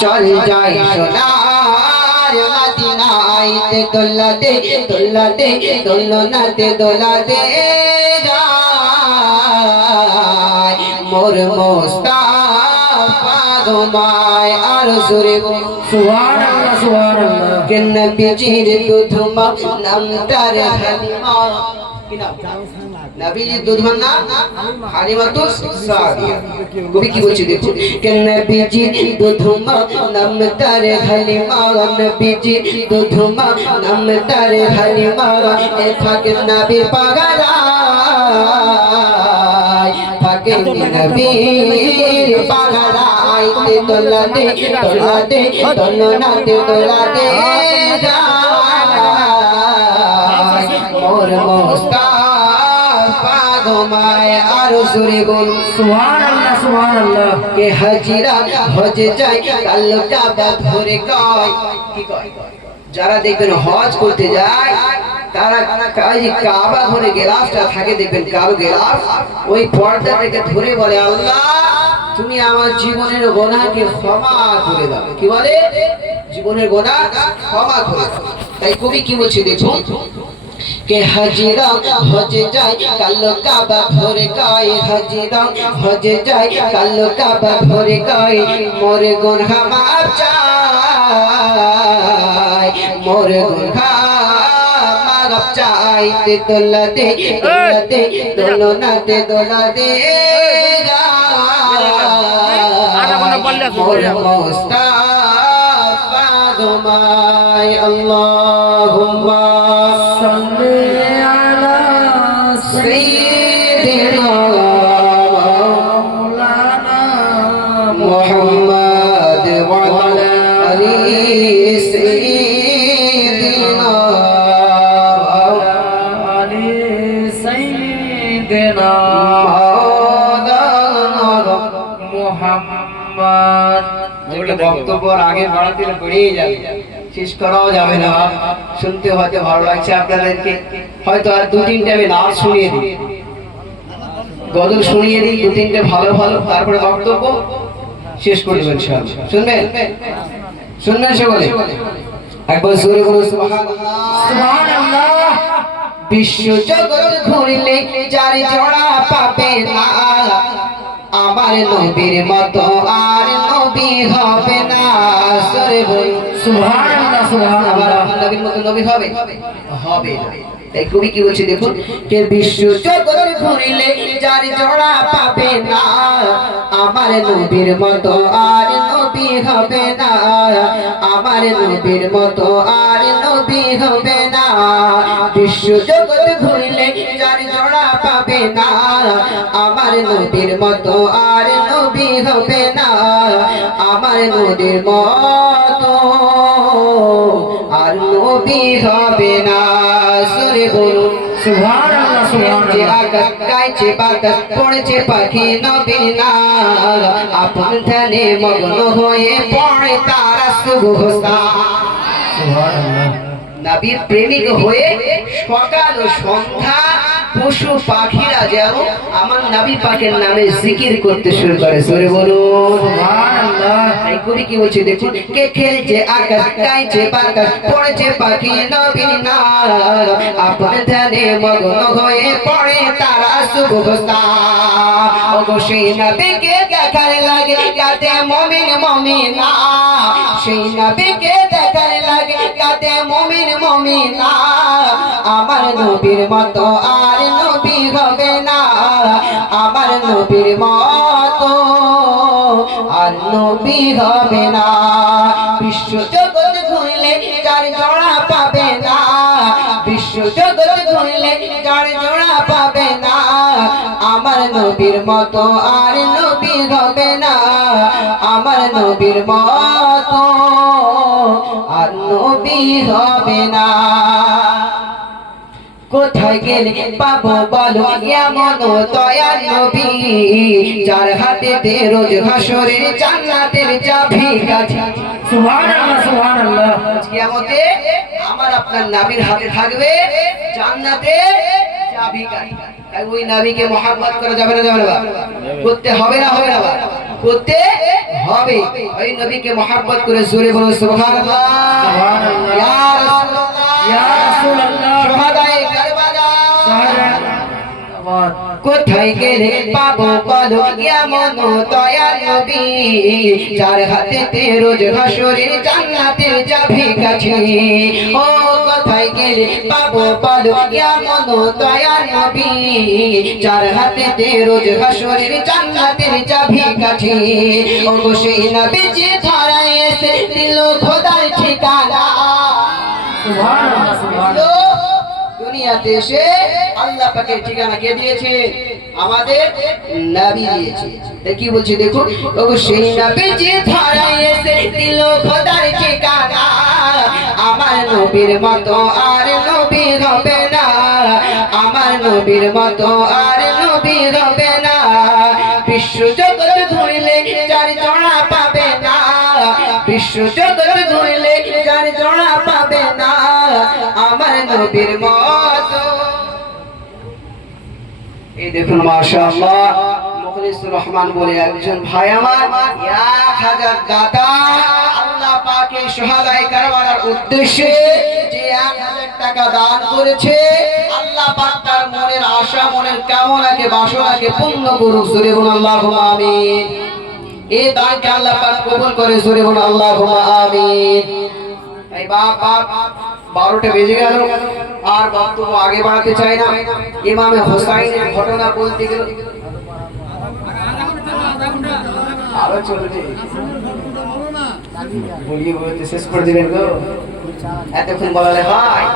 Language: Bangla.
চল যাই সোনার মদিনায় দোলাতে দোলাতে দোলনাতে দোলাতে যায় মোর মুস্তাফা তোমায় আর জোরে সুবহানাল্লাহ সুবহানাল্লাহ কে নবীজির দুধমা নামটার হালিমা কি নাম নবীজির দুধমার নাম হালিমাতুস সাদিয়া কবি কি বলছে দেখো কে নবীজির দুধমা নামটার হালিমা নবীজির দুধমা নামটার হালিমা এ ফাকে নবীর পাগলা ফাকে নবীর পাগলা আইতে দোলাতে দোলাতে দোলনাতে দোলাতে মোর মুস্তাফা তোমায় আর জোরে বল সুবহানাল্লাহ সুবহানাল্লাহ কে হাজিরা হজ যায় কাল কাবা ধরে কয় কি কয় যারা দেখবেন হজ করতে যায় তারা কাবা ধরে গেলাফটা থাকে দেখবেন কালো গেলাফ ওই পর্দাটাকে ধরে বলে আল্লাহ তুমি আমার জীবনের গুনাহকে ক্ষমা করে দাও কি বলে জীবনের গুনাহ ক্ষমা করে দাও তাই কবি কি বলছে দেখুন কে হাজিরা হজ যায় কাল কাবা ধরে কয় হাজিরা হজ যায় কাল কাবা ধরে কয় মোর গুনাহ মাফ চাই মোর গুনাহ মাফ চাইতে দোলাতে দোলাতে দোলনাতে দোলাতে মোর মুস্তাফা তোমায় আল্লাহুম্মা সাল্লি আলা সাইয়্যিদিনা মাওলানা মুহাম্মদ ওয়া আলা আলি সাইয়্যিদিনা আলি সাইয়্যিদিনা মাওলানা মুহাম্মদ বক্তব্য আগে বাড়াতে বেড়েই যাবে শেষ করাও যাবে না শুনতে হয়তো ভালো লাগছে আপনাদেরকে হয়তো আর দু তিনটে আমি নাচ শুনিয়ে দিই গজল শুনিয়ে দিই দু তিনটে ভালো ভালো তারপরে বক্তব্য শেষ করে দেবেন শুনবেন শুনবেন সকলে একবার জোরে বলুন সুবহানাল্লাহ বিশ্ব জগৎ ঘুরলে যার জোড়া পাবে না আমার নবীর মতো আর নবী হবে না সরে বল সুবহানাল্লাহ সুবহানাল্লাহ আমার নবীর মতো নবী হবে হবে তাই কবি কি বলছে দেখুন কে বিশ্ব জগৎ ঘুরলে যার জোড়া পাবে না আমার নবীর মতো আর নবী হবে না আমার নবীর মতো আর নবী হবে না বিশ্ব জগৎ ঘুরলে যার জোড়া পাবে না আমার নবীর মতো আর নবী হবে না আমার নবীর মতো আর নবী হবে না সরে বলুন সুবহানাল্লাহ সুবহানাল্লাহ আকাশ গাইছে বাতাস পড়ছে পাখি নবীর নাম আপন ধ্যানে মগ্ন হয়ে পড়ে তারা সুবহান সুবহানাল্লাহ নবীর প্রেমিক হয়ে সকাল ও সন্ধ্যা পশু পাখিরা যেন আমার নবী পাকের নামে জিকির করতে শুরু করে জোরে বলুন সুবহানাল্লাহ এই কবি কি বলছে দেখুন কে খেলছে আকাশ গাইছে বাতাস পড়ছে পাখি নবীর নাম আপন ধ্যানে মগ্ন হয়ে পড়ে তারা সুবহান ওগো সেই নবীকে দেখার লাগে কাঁদে মুমিন মুমিনা সেই নবীকে দেখার লাগে কাঁদে মুমিন মুমিনা আমার নবীর মতো আর নবী হবে না আমার নবীর মতো আর নবী হবে না বিশ্ব জগৎ ঘুরলে যার জোড়া পাবে না বিশ্ব জগৎ ঘুরলে যার জোড়া পাবে না আমার নবীর মতো আর নবী হবে না আমার নবীর মতো আর নবী হবে না কোথায় গেলে পাবো বলো এমন দয়ার নবী যার হাতে রোজ হাসরের জান্নাতের চাবি কাঠি সুবহানাল্লাহ সুবহানাল্লাহ কিয়ামতে আমার আপনার নবীর হাতে থাকবে জান্নাতের চাবি কাঠি ওই নবীকে মহব্বত করা যাবে না করতে হবে না করতে হবে। ওই নবীকে মহব্বত করে জোরে বলুন সুবহানাল্লাহ। সুবহানাল্লাহ। ইয়া রাসূলুল্লাহ, ইয়া রাসূলুল্লাহ, শুহাদায়ে কারবালা, সাহাবাত, কোথায় গেলে পাবো বলো এমন দয়াল নবী, যার হাতেতে রোজ হাসরের জান্নাতের চাবি কাঠি। ও কোথায় গেলে পাবো বলো এমন দয়াল নবী, যার হাতেতে রোজ হাসরের জান্নাতের চাবি কাঠি। ও গো সেই নবী যে ধরায় এসে দিল খোদার ঠিকানা। সুবহানাল্লাহ, সুবহানাল্লাহ। দুনিয়াতে এসে আল্লাহ পাকের ঠিকানা কে দিয়েছে? আমাদের নবী দিয়েছে। কি বলছি দেখুন, ওগো সেই নবী যে ধরায় এসে দিল খোদার ঠিকানা, আমার নবীর মতো আর নবী হবে না, আমার নবীর মতো আর নবী হবে না। বিশ্ব জগৎ ধরলে যার জোড়া পাবে না, বিশ্ব জগৎ ধরলে যার জোড়া পাবে না, আমার নবীর মতো। এই দেখুন মাশাআল্লাহ, মুখলিসুর রহমান বলে একজন ভাই আমার 1000 দাতা আল্লাহ পাকের শুহাদায়ে কারবালার উদ্দেশ্যে যে 1000 টাকা দান করেছে, আল্লাহ পাক তার মনের আশা, মনের কামনাকে, বাসনাকে পূর্ণ করুক। জোরে বলুন আল্লাহুম্মা আমিন। এই দানকে আল্লাহ পাক কবুল করে। জোরে বলুন আল্লাহুম্মা আমিন। এই বাপ 12টা বেজে গেল, আর বক্তব্য আগে বাড়াতে চাই না। ইমামে হোসাইনের ঘটনা বলতে গেল আরো চলছে, বলিয়ে বলতে শেষ করে দিলেন গো, এতক্ষণ বলালে হয়।